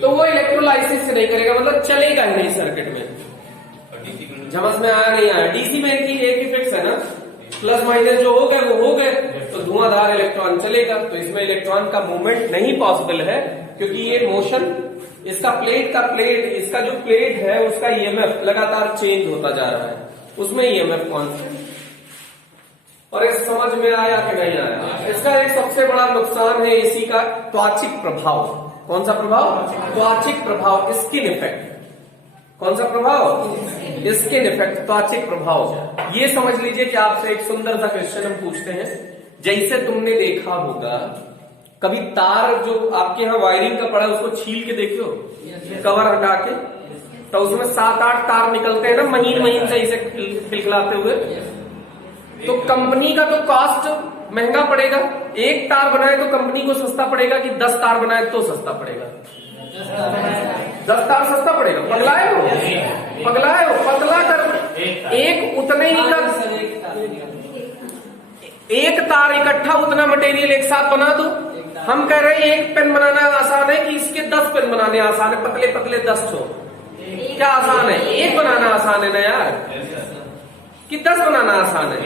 तो वो इलेक्ट्रोलाइसिस से नहीं करेगा, मतलब चलेगा ही नहीं सर्किट में। समझ में आया नहीं आया? डीसी में एक इफेक्ट है ना, प्लस माइनस जो हो गए वो हो गए, तो धुआंधार इलेक्ट्रॉन चलेगा। तो इसमें इलेक्ट्रॉन का मूवमेंट नहीं पॉसिबल है, क्योंकि ये मोशन इसका इसका जो प्लेट है उसका ईएमएफ लगातार चेंज होता जा रहा है, उसमें ईएमएफ कांस्टेंट। और ये समझ में आया कि नहीं आया? इसका एक सबसे बड़ा नुकसान है इसी का त्वचिक प्रभाव। कौन सा प्रभाव? त्वचिक प्रभाव, स्किन इफेक्ट। कौन सा प्रभाव? स्किन इफेक्ट, त्वचिक प्रभाव। ये समझ लीजिए कि आपसे एक सुंदर सा क्वेश्चन हम पूछते हैं, जैसे तुमने देखा होगा कभी तार जो आपके यहाँ वायरिंग का पड़ा है उसको छील के देखो, कवर हटा के, तो उसमें 7-8 तार निकलते हैं ना महीन महीन से इसे खिलखिलाते हुए। तो कंपनी का तो कॉस्ट महंगा पड़ेगा, एक तार बनाए तो कंपनी को सस्ता पड़ेगा कि 10 तार बनाए तो सस्ता पड़ेगा? 10 तार सस्ता पड़ेगा। पगलाए हो, पतला कर एक उतने ही का एक तार इकट्ठा उतना मटेरियल एक साथ बना दो। हम कह रहे हैं एक पेन बनाना आसान है कि इसके 10 पेन बनाने आसान है, पतले पतले 10 छो। क्या आसान है? एक बनाना आसान है ना यार, कि 10 बनाना आसान है?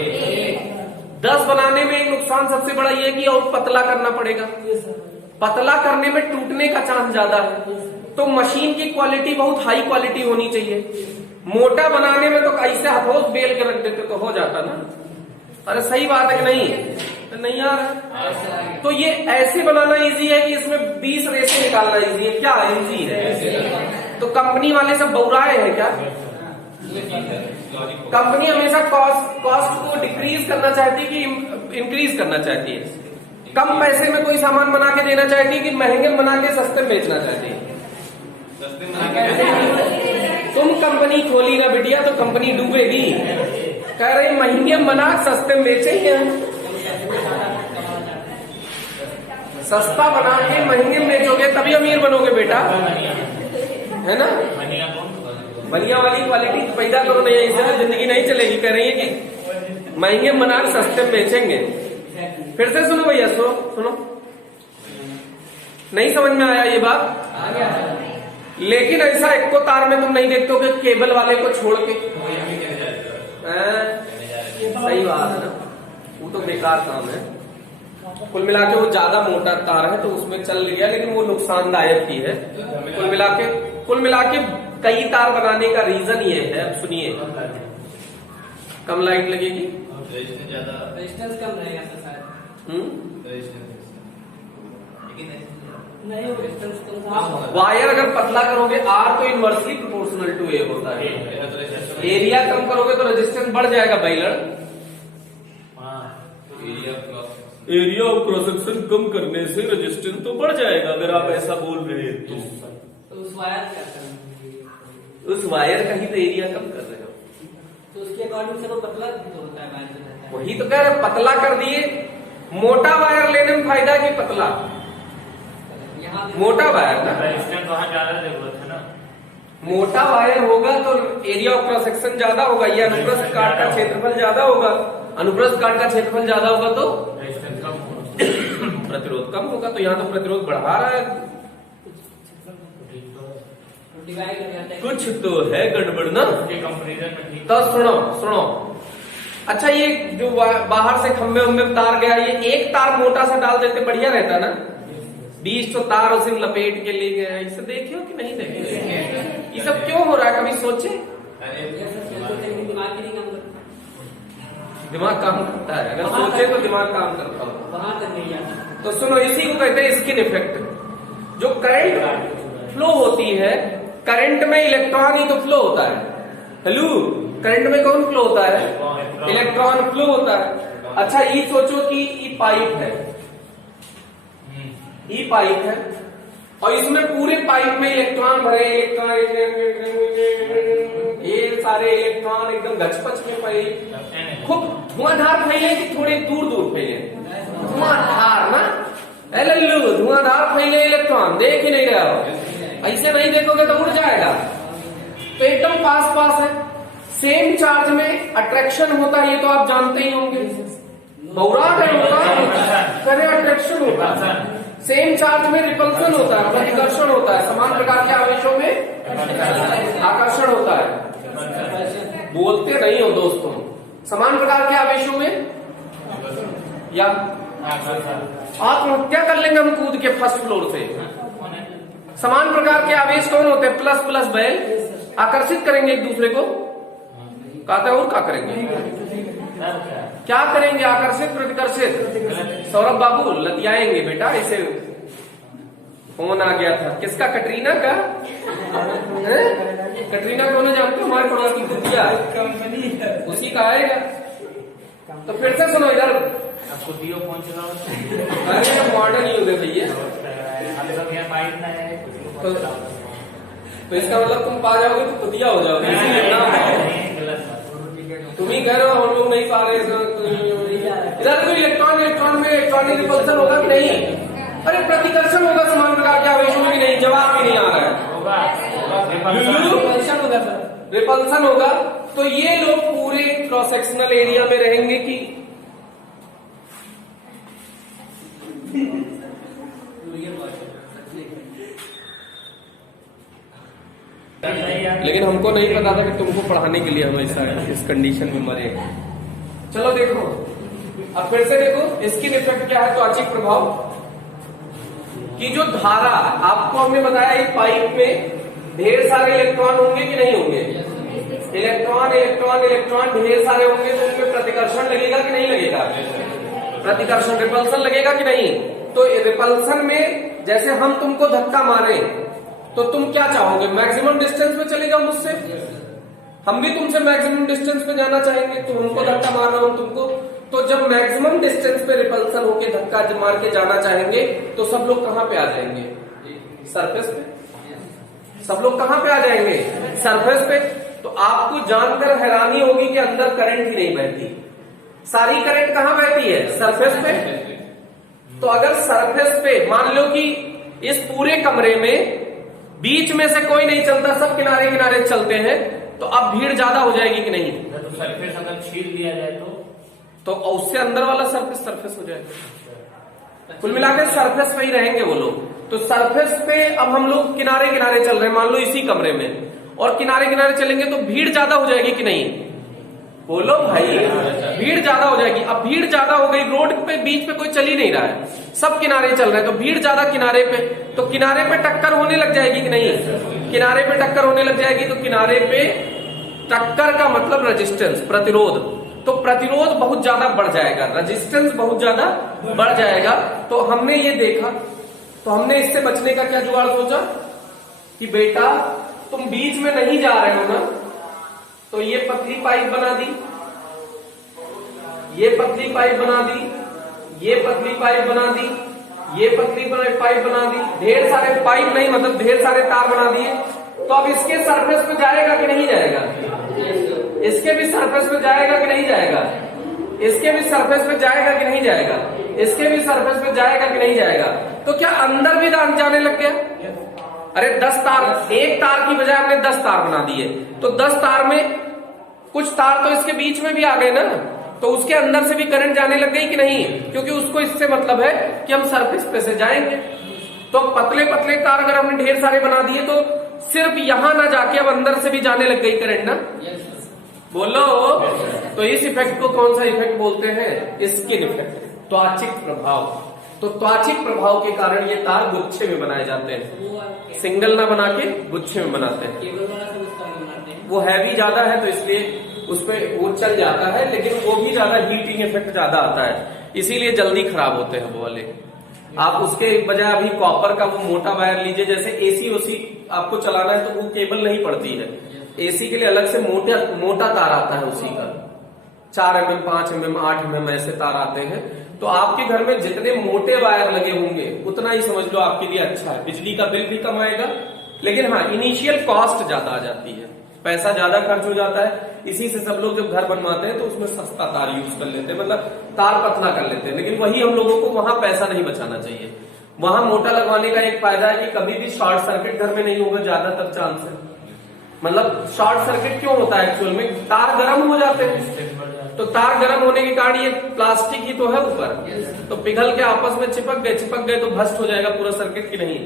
10 बनाने में एक नुकसान सबसे बड़ा ये कि और पतला करना पड़ेगा। पतला करने में टूटने का चांस ज्यादा है, तो मशीन की क्वालिटी बहुत हाई क्वालिटी होनी चाहिए। मोटा बनाने में तो ऐसे हथौड़ बेल के रख देते तो हो जाता ना। अरे सही बात है कि नहीं? तो नहीं आ रहा। तो ये ऐसे बनाना इजी है कि इसमें 20 रेसे निकालना इजी है। क्या इजी है? तो कंपनी वाले सब बौराए हैं क्या? कंपनी हमेशा कॉस्ट को डिक्रीज करना चाहती है कि इंक्रीज करना चाहती है? कम पैसे में कोई सामान बना के देना चाहती है कि महंगे बना के सस्ते में बेचना चाहती है? तुम कंपनी खोली ना बिटिया तो कंपनी डूबेगी। कह रहे महंगे बना सस्ते में बेचेंगे, सस्ता बना के महंगे में बेचोगे तभी अमीर बनोगे बेटा, है ना? बढ़िया वाली क्वालिटी पैदा करो, नहीं इससे जिंदगी नहीं चलेगी। कह रही है कि महंगे बना के सस्ते में बेचेंगे। फिर से सुनो भैया, सुनो, नहीं समझ में आया ये बात? लेकिन ऐसा एक को तार में तुम नहीं देखते हो कि केबल वाले को छोड़ के, सही बात है ना? वो तो बेकार काम है। कुल मिला के वो ज्यादा मोटा तार है तो उसमें चल गया, लेकिन वो नुकसानदायक ही है। कुल मिला के कई तार बनाने का रीजन ये है। अब सुनिए, कम लाइट लगेगी, रेजिस्टेंस कम रहेगा सर शायद। वायर अगर पतला करोगे आर तो इनवर्सली प्रोपोर्शनल टू ए होता है। एरिया कम करोगे तो रेजिस्टेंस बढ़ जाएगा बैलर। एरिया ऑफ क्रॉस सेक्शन कम करने से रेजिस्टेंस तो बढ़ जाएगा, अगर आप ऐसा बोल रहे हैं तो उस वायर का ही तो एरिया कम कर रहे हो, तो उसके अकॉर्डिंग से वो पतला होता है वायर। वही तो कह रहे पतला कर दिए। मोटा वायर लेने में फायदा कि पतला? मोटा वायर ना, ज्यादा जरूरत है ना। मोटा वायर होगा तो एरिया ऑफ क्रॉस सेक्शन ज्यादा होगा, या अनुप्रस्थ काट का क्षेत्रफल ज्यादा होगा। अनुप्रस्थ काट का क्षेत्रफल ज्यादा होगा तो प्रतिरोध कम होगा। तो यहाँ तो प्रतिरोध बढ़ा रहा है, कुछ तो है गड़बड़ ना। तो सुनो, अच्छा ये जो बाहर से खंबे उम्बे तार गया, ये एक तार मोटा सा डाल देते बढ़िया रहता ना। 20 तो तार उसे लपेट के ले गया, इसे देखियो कि नहीं देखियो? ये सब क्यों हो रहा है? कभी सोचे? दिमाग काम करता है, अगर सोचे तो दिमाग काम करता हो। तो सुनो, इसी को कहते हैं स्किन इफेक्ट। जो करंट फ्लो होती है, करंट में इलेक्ट्रॉन ही तो फ्लो होता है। हेलो, करंट में कौन फ्लो होता है? इलेक्ट्रॉन फ्लो होता है। अच्छा ये सोचो कि ये पाइप है, ये पाइप है और इसमें पूरे पाइप में इलेक्ट्रॉन भरे, ये सारे इलेक्ट्रॉन एकदम गचपच में फैले, खूब धुआंधार फैले कि थोड़े दूर दूर फैले? धुआंधार ना, लल्लू धुआंधार फैले इलेक्ट्रॉन देख ही नहीं रहा हो। ऐसे नहीं देखोगे तो उड़ जाएगा। तो एकदम पास पास है, सेम चार्ज में अट्रैक्शन होता है, ये तो आप जानते ही होंगे। बहुराट है होता है, अट्रैक्शन होता है। सेम चार्ज में रिपल्सन होता है, प्रतिकर्षण होता है। समान प्रकार के आवेशों में आकर्षण होता है। बोलते नहीं हो दोस्तों। समान प्रकार के आवेशों में या आत्महत्या कर लेंगे हम कूद के फर्स्ट फ्लोर से। समान प्रकार के आवेश कौन होते हैं? प्लस प्लस बैल आकर्षित करेंगे एक दूसरे को। कहते हैं और क्या करेंगे? क्या करेंगे? आकर्षित प्रतिकर्षित। सौरभ बाबू लतियाएंगे बेटा। इसे फोन आ गया था, किसका? कटरीना का। कटरीना को ना जानते हो? हमारे पड़ोस की कुतिया, उसी का आएगा। तो फिर से सुनो इधर, आपको दियो फोन चलाओ। अरे मॉडर्न ही हो गए भैया। तो इसका मतलब तुम पा जाओगे तो कुतिया हो जाओगे, इसीलिए नाम है। तुम ही कह रहे हो, हम लोग नहीं पा रहे। इधर कोई इलेक्ट्रॉन में इलेक्ट्रॉनिक रिपल्सन होगा कि नहीं? अरे प्रतिकर्षण होगा समान प्रकार के आवेशों में कि नहीं? जवाब भी नहीं आ रहा है। रिपल्सन होगा। तो ये लोग पूरे क्रॉस सेक्शनल एरिया में रहेंगे कि लेकिन हमको नहीं पता था कि तुमको पढ़ाने के लिए हमेशा इस कंडीशन में मरे। चलो देखो, अब फिर से देखो स्किन इफेक्ट क्या है। त्वचिक प्रभाव की जो धारा, आपको हमने बताया एक पाइप में ढेर सारे इलेक्ट्रॉन होंगे कि नहीं होंगे? इलेक्ट्रॉन इलेक्ट्रॉन इलेक्ट्रॉन ढेर सारे होंगे तो उनमें प्रतिकर्षण लगेगा कि नहीं लगेगा? प्रतिकर्षण, रिपल्सन लगेगा कि नहीं? तो रिपल्सन में जैसे हम तुमको धक्का मारे तो तुम क्या चाहोगे? मैक्सिमम डिस्टेंस पे चले जाओ मुझसे। हम भी तुमसे मैक्सिमम डिस्टेंस पे जाना चाहेंगे। तो हमको धक्का मारना हो तुमको, तो जब मैक्सिमम डिस्टेंस पे रिपल्सन होके धक्का मार के जाना चाहेंगे तो सब लोग कहां पे आ जाएंगे? सरफेस पे। सब लोग कहां पे आ जाएंगे? सरफेस पे। तो आपको जानकर हैरानी होगी कि अंदर करंट ही नहीं बहती। सारी करंट कहां बहती है? सरफेस पे। तो अगर सरफेस पे मान लो कि इस पूरे कमरे में बीच में से कोई नहीं चलता, सब किनारे किनारे चलते हैं, तो अब भीड़ ज्यादा हो जाएगी कि नहीं? तो सरफेस अगर छील लिया जाए तो उससे अंदर वाला सरफेस हो जाएगा। कुल मिलाकर सरफेस पे ही रहेंगे वो लोग। तो सरफेस पे अब हम लोग किनारे किनारे चल रहे हैं, मान लो इसी कमरे में, और किनारे किनारे चलेंगे तो भीड़ ज्यादा हो जाएगी कि नहीं? बोलो भाई, भीड़ ज्यादा हो जाएगी। अब भीड़ ज्यादा हो गई, रोड पे बीच पे कोई चल ही नहीं रहा है, सब किनारे चल रहे हैं, तो भीड़ ज्यादा किनारे पे, तो किनारे पे टक्कर होने लग जाएगी कि नहीं? किनारे पे टक्कर होने लग जाएगी। तो किनारे पे टक्कर का मतलब रेजिस्टेंस, प्रतिरोध। तो प्रतिरोध बहुत ज्यादा बढ़ जाएगा, रेजिस्टेंस बहुत ज्यादा बढ़ जाएगा। तो हमने ये देखा, तो हमने इससे बचने का क्या जुगाड़ सोचा कि बेटा तुम बीच में नहीं जा रहे हो ना, तो ये पतली पाइप बना दी, ये पतली पाइप बना दी, ये पतली पाइप बना दी, ये पतली पाइप बना दी। ढेर सारे पाइप नहीं, मतलब ढेर सारे तार बना दिए। तो अब इसके सरफेस पे जाएगा कि नहीं जाएगा? इसके भी सरफेस पे जाएगा कि नहीं जाएगा? इसके भी सरफेस पे जाएगा कि नहीं जाएगा? इसके भी सरफेस पे जाएगा कि नहीं जाएगा? तो क्या अंदर भी जाने लग गया? अरे 10 तार, एक तार की बजाय हमने 10 तार बना दिए, तो 10 तार में कुछ तार तो इसके बीच में भी आ गए ना, तो उसके अंदर से भी करंट जाने लग गई कि नहीं? क्योंकि उसको इससे मतलब है कि हम सरफेस पे से जाएंगे। तो पतले पतले तार अगर हमने ढेर सारे बना दिए तो सिर्फ यहां ना जाके अब अंदर से भी जाने लग गई करंट ना। बोलो। तो इस इफेक्ट को कौन सा इफेक्ट बोलते हैं? स्किन इफेक्ट, त्वचिक प्रभाव। तो त्वचिक प्रभाव के कारण ये तार गुच्छे में बनाए जाते हैं, सिंगल ना बना के गुच्छे में बनाते हैं। वो हैवी ज्यादा है तो इसलिए उस पर वो चल जाता है, लेकिन वो भी ज्यादा हीटिंग इफेक्ट ज्यादा आता है, इसीलिए जल्दी खराब होते हैं वो वाले। आप उसके बजाय अभी कॉपर का वो मोटा वायर लीजिए, जैसे एसी ओसी आपको चलाना है तो वो केबल नहीं पड़ती है, एसी के लिए अलग से मोटा तार आता है उसी का, 4 mm, 5 mm, 8 mm ऐसे तार आते हैं। तो आपके घर में जितने मोटे वायर लगे होंगे उतना ही समझ लो आपके लिए अच्छा है, बिजली का बिल भी कम आएगा, लेकिन हाँ इनिशियल कॉस्ट ज्यादा आ जाती है, पैसा ज्यादा खर्च हो जाता है। इसी से सब लोग जब घर बनवाते हैं तो उसमें सस्ता तार यूज कर लेते हैं, मतलब तार पतला कर लेते हैं, लेकिन वही हम लोगों को वहां पैसा नहीं बचाना चाहिए। वहां मोटा लगवाने का एक फायदा है कि कभी भी शॉर्ट सर्किट घर में नहीं होगा, ज्यादातर चांस है। मतलब शॉर्ट सर्किट क्यों होता है एक्चुअल में? तार गर्म हो जाते हैं, तो तार गर्म होने के कारण ये प्लास्टिक ही तो है ऊपर, तो पिघल के आपस में चिपक गए तो भस्ट हो जाएगा पूरा सर्किट की नहीं,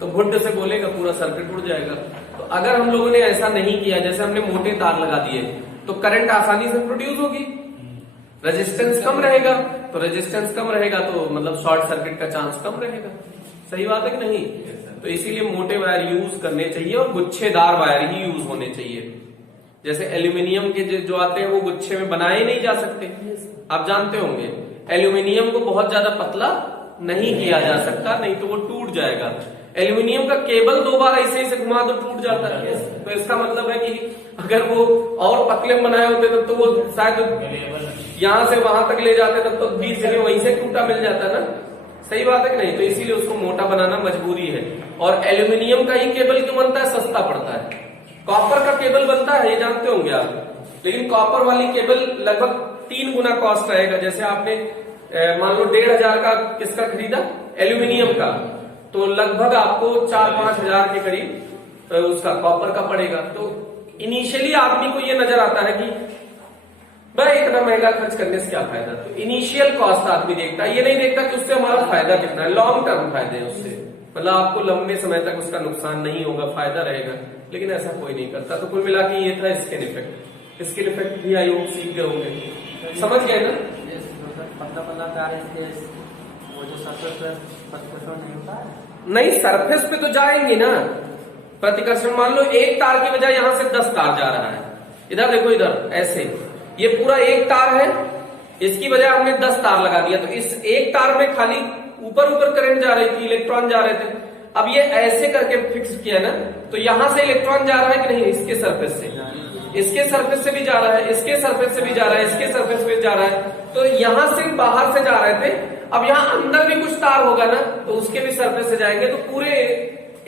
तो भुड्ड से बोलेगा पूरा सर्किट उड़ जाएगा। तो अगर हम लोगों ने ऐसा नहीं किया, जैसे हमने मोटे तार लगा दिए, तो करंट आसानी से प्रोड्यूस होगी, रेजिस्टेंस कम रहेगा, तो रेजिस्टेंस कम रहेगा तो मतलब शॉर्ट सर्किट का चांस कम रहेगा। सही बात है कि नहीं? तो इसीलिए मोटे वायर यूज करने चाहिए और गुच्छेदार वायर ही यूज होने चाहिए। जैसे एल्यूमिनियम के जो आते हैं वो गुच्छे में बनाए नहीं जा सकते, आप जानते होंगे। एल्यूमिनियम को बहुत ज्यादा पतला नहीं किया जा सकता, नहीं तो वो टूट जाएगा। एल्यूमिनियम का केबल 2 बार ऐसे ही से घुमा दो टूट जाता है, तो इसका मतलब है कि अगर वो और पतले बनाए होते तब तो वो शायद यहां से वहां तक ले जाते, तब तो 20 जगह वहीं से टूटा मिल जाता ना। सही बात है कि नहीं? तो इसीलिए उसको मोटा बनाना मजबूरी है। और एल्यूमिनियम का ही केबल क्यों बनता है? सस्ता पड़ता है। कॉपर का केबल बनता है, ये जानते होंगे आप, लेकिन कॉपर वाली केबल लगभग 3 गुना कॉस्ट रहेगा। जैसे आपने मान लो 1,500 का किसका खरीदा? एल्यूमिनियम का, तो लगभग आपको 4-5 हजार के करीब उसका कॉपर का पड़ेगा। तो इनिशियली आदमी को ये नजर आता है कि भाई इतना महंगा खर्च करने से क्या फायदा। तो इनिशियल कॉस्ट आदमी देखता है, ये नहीं देखता कि उससे हमारा फायदा कितना है, लॉन्ग टर्म फायदे हैं उससे, मतलब आपको लंबे समय तक उसका नुकसान नहीं होगा, फायदा रहेगा। लेकिन ऐसा कोई नहीं करता। तो कुल मिला के ये था स्किन इफेक्ट। स्किन इफेक्ट भी आयोग सीख गए होंगे, समझ गए ना? 15 तार वो जो सरफेस नहीं होता है, नहीं, सरफेस पे तो जाएंगे ना प्रतिकर्षण। मान लो एक तार की बजाय यहां से 10 तार जा रहा है, इधर देखो, इधर ऐसे, ये पूरा एक तार है, इसकी बजाय हमने 10 तार लगा दिया, तो इस एक तार में खाली ऊपर करंट जा रही थी, इलेक्ट्रॉन जा रहे थे। अब ये ऐसे करके फिक्स किया ना, तो यहां से इलेक्ट्रॉन जा रहा है कि नहीं? इसके सरफेस से, इसके सरफेस से भी जा रहा है, इसके सरफेस से भी जा रहा है, इसके सरफेस से भी जा रहा है। तो यहां से बाहर से जा रहे थे, अब यहां अंदर भी कुछ तार होगा ना, तो उसके भी सरफेस से जाएंगे, तो पूरे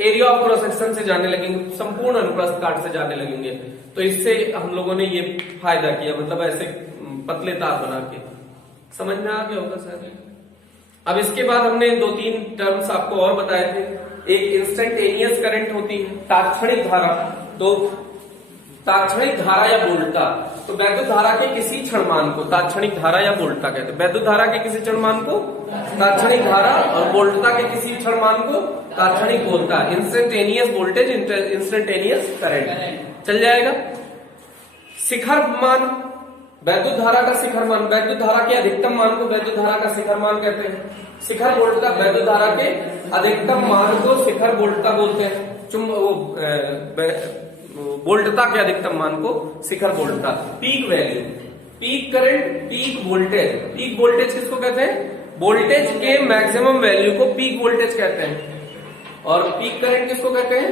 एरिया ऑफ क्रॉस सेक्शन से जाने लगेंगे, संपूर्ण अनुप्रस्थ काट से जाने लगेंगे। तो इससे हम लोगों ने ये फायदा किया, मतलब ऐसे पतले तार बना के। समझ में आ गया होगा सर? अब इसके बाद हमने 2-3 टर्म्स आपको और बताए थे। एक इंस्टेंटेनियस करंट होती है, तात्क्षणिक धारा। तो तात्क्षणिक धारा या बोल्टता, तो वैद्युत धारा के किसी क्षण मान को तात्क्षणिक धारा या बोल्टता कहते हैं। वैद्युत धारा के किसी क्षण मान को तात्क्षणिक धारा, और बोल्टता के किसी क्षण मान को तात्क्षणिक बोल्टता। इंस्टेंटेनियस वोल्टेज, इंस्टेंटेनियस करंट चल जाएगा। शिखर मान, वैद्युत धारा का शिखर मान, वैद्युत धारा के अधिकतम मान को वैद्युत धारा का शिखर मान कहते हैं। शिखर वोल्टता, वैद्युत धारा के अधिकतम मान को शिखर वोल्टता बोलते हैं। वोल्टता के अधिकतम मान को शिखर वोल्टता। Peak value, peak current, peak voltage. Peak voltage किसको कहते हैं? वोल्टेज के मैक्सिमम वैल्यू को पीक वोल्टेज कहते हैं। और पीक करंट किसको कहते हैं?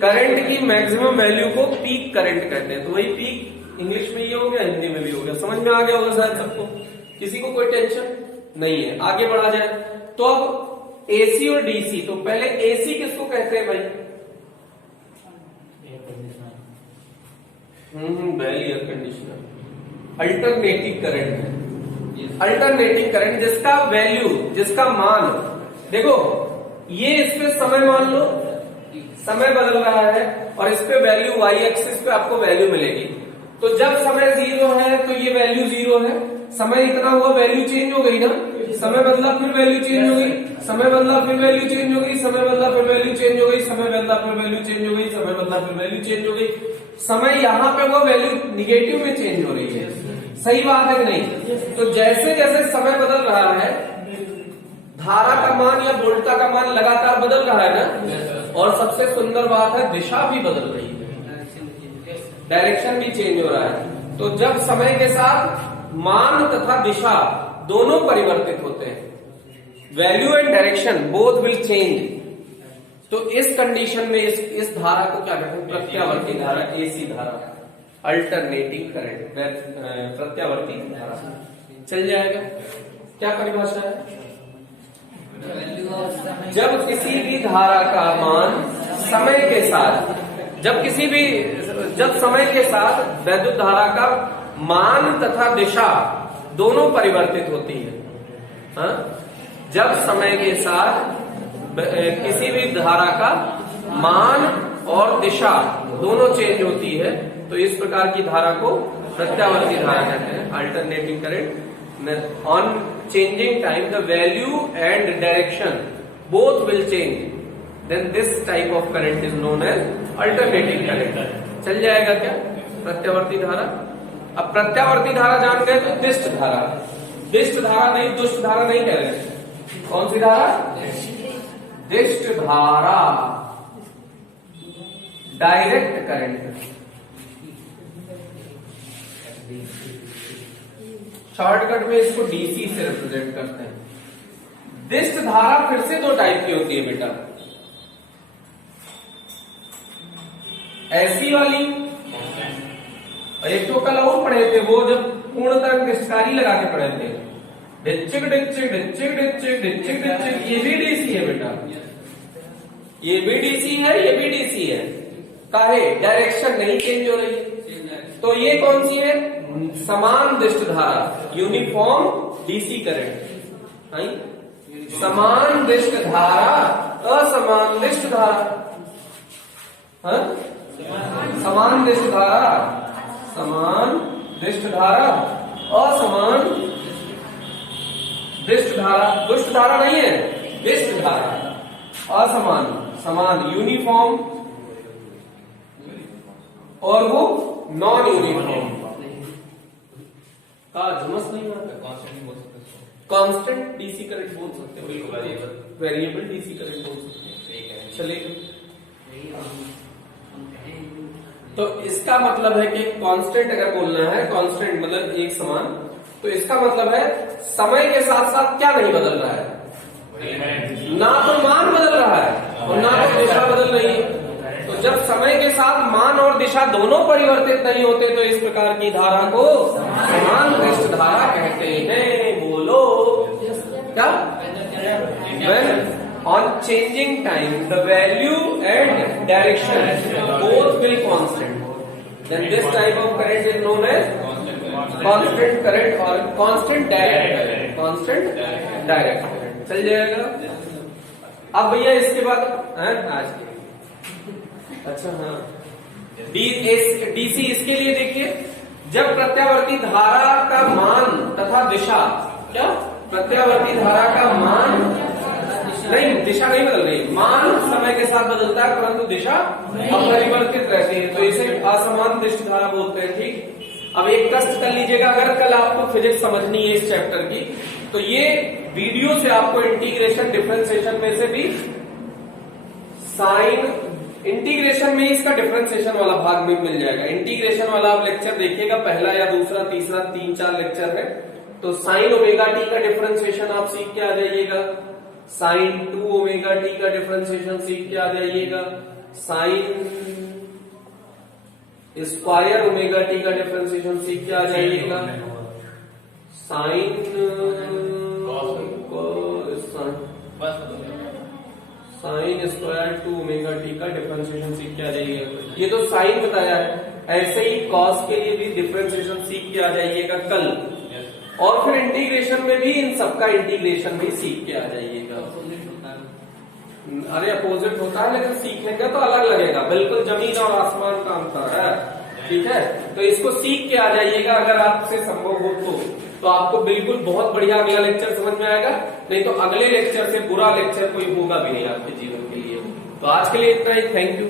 करंट की मैक्सिमम वैल्यू को पीक करंट कहते हैं। तो वही पीक इंग्लिश में ये हो गया, हिंदी में भी हो गया। समझ में आ गया होगा शायद सबको, किसी को कोई टेंशन नहीं है। आगे बढ़ा जाए तो अब एसी और डीसी। तो पहले एसी किसको कहते हैं भाई? Well air conditioner. Alternating current है, अल्टरनेटिंग करंट जिसका वैल्यू, जिसका मान, देखो ये इस पे समय मान लो, समय बदल रहा है, और इस पे वैल्यू वाई एक्सिस पे आपको वैल्यू मिलेगी। तो जब समय 0 है तो ये वैल्यू 0 है। समय इतना हुआ, वैल्यू चेंज हो गई ना, समय बदला फिर वैल्यू चेंज हो गई, समय बदला फिर वैल्यू चेंज हो गई, समय बदला फिर वैल्यू चेंज हो गई, समय बदला फिर वैल्यू चेंज हो गई, समय बदला फिर वैल्यू चेंज हो गई। समय यहाँ पे वो वैल्यू निगेटिव में चेंज हो रही है। सही बात है कि नहीं? तो जैसे जैसे समय बदल रहा है, धारा का मान या वोल्टता का मान लगातार बदल रहा है ना। और सबसे सुंदर बात है, दिशा भी बदल रही है, डायरेक्शन भी चेंज हो रहा है। तो जब समय के साथ मान तथा दिशा दोनों परिवर्तित होते हैं, value and direction both will change. तो इस कंडीशन में इस धारा को क्या कहते हैं? प्रत्यावर्ती धारा, एसी धारा, अल्टरनेटिंग करंट, प्रत्यावर्ती धारा। चल जाएगा। क्या परिभाषा है? जब किसी भी धारा का मान समय के साथ, जब समय के साथ वैद्युत धारा का मान तथा दिशा दोनों परिवर्तित होती है। हाँ? जब समय के साथ किसी भी धारा का मान और दिशा दोनों चेंज होती है, तो इस प्रकार की धारा को प्रत्यावर्ती धारा कहते हैं, alternating current. On changing time the value and direction both will change, then this type of current is known as alternating current. चल जाएगा क्या प्रत्यावर्ती धारा? अब प्रत्यावर्ती धारा जान गए तो दिष्ट धारा, दिष्ट धारा नहीं, दुष्ट धारा नहीं कह रहे। कौन सी धारा? दिष्ट धारा, डायरेक्ट करंट। शॉर्टकट में इसको डीसी से रिप्रेजेंट करते हैं। दिष्ट धारा फिर से दो टाइप की होती है बेटा, ऐसी वाली, और एक तो कल और पढ़े थे वो जब पूर्ण तरंग निष्कारी लगा के पढ़े थे, डिचिक डिचिक डिचिक डिचिक डिचिक डिचिक, ये भी डीसी है बेटा, ये भी डीसी है, ये भी डीसी है। काहे? डायरेक्शन नहीं चेंज हो रही है। तो ये कौन सी है? समान दिष्ट धारा, यूनिफॉर्म डीसी करंट। समान दिष्ट धारा, असमान दिष्ट धारा, समान दिष्ट धारा, समान दिष्ट धारा, असमान दिष्ट धारा, दुष्ट धारा नहीं है, दिष्ट धारा, असमान, समान, यूनिफॉर्म और वो नॉन यूनिफॉर्म का झमस नहीं आता। कांस्टेंट डीसी करंट बोल सकते हो, वेरिएबल डीसी करंट बोल सकते हैं, चलेगा। तो इसका मतलब है कि कांस्टेंट अगर बोलना है, कांस्टेंट मतलब एक समान, तो इसका मतलब है समय के साथ साथ क्या नहीं बदल रहा है? ना तो मान बदल रहा है और ना तो दिशा बदल रही है। तो जब समय के साथ मान और दिशा दोनों परिवर्तित नहीं होते तो इस प्रकार की धारा को समान दिष्ट धारा कहते हैं। बोलो क्या? When on changing time the value and direction both will constant, then this type of current is known as constant current or constant direct current, constant direct current। चल जाएगा। अब भैया इसके बाद आज के अच्छा हाँ डीसी इसके लिए देखिए, जब प्रत्यावर्ती धारा का मान तथा दिशा, क्या प्रत्यावर्ती धारा का मान नहीं, दिशा नहीं बदल रही, मान समय के साथ बदलता है परंतु दिशा अपरिवर्तित रहती है, तो इसे असमान दिष्ट धारा बोलते हैं। ठीक, अब एक कष्ट कर लीजिएगा, अगर कल आपको फिजिक्स समझनी है इस चैप्टर की तो ये वीडियो से आपको इंटीग्रेशन डिफरेंशिएशन में से भी साइन, इंटीग्रेशन में इसका डिफरेंशिएशन वाला भाग भी मिल जाएगा। इंटीग्रेशन वाला आप लेक्चर देखिएगा, पहला या दूसरा तीसरा 3-4 लेक्चर है। तो साइन ओमेगा टी का डिफरेंशिएशन आप सीख के आ जाइएगा, साइन 2 ओमेगा टी का डिफरेंशिएशन सीख के आ जाइएगा, साइन स्क्वायर ओमेगा टी का डिफरेंशिएशन सीख के आ जाइएगा, sine sine square 2 omega T का डिफरेंशिएशन सीख के आ जाइएगा। ये तो साइन बताया है, ऐसे ही कॉस के लिए भी डिफरेंशिएशन सीख के आ जाइएगा कल, और फिर इंटीग्रेशन में भी इन सबका इंटीग्रेशन भी सीख के आ जाइएगा। अरे अपोजिट होता है लेकिन सीखने का तो अलग लगेगा, बिल्कुल जमीन और आसमान का अंतर है। ठीक है, तो इसको सीख के आ जाइएगा अगर आपसे संभव हो तो आपको बिल्कुल बहुत बढ़िया अगला लेक्चर समझ में आएगा, नहीं तो अगले लेक्चर से बुरा लेक्चर कोई होगा भी नहीं आपके जीवन के लिए। तो आज के लिए इतना ही, थैंक यू।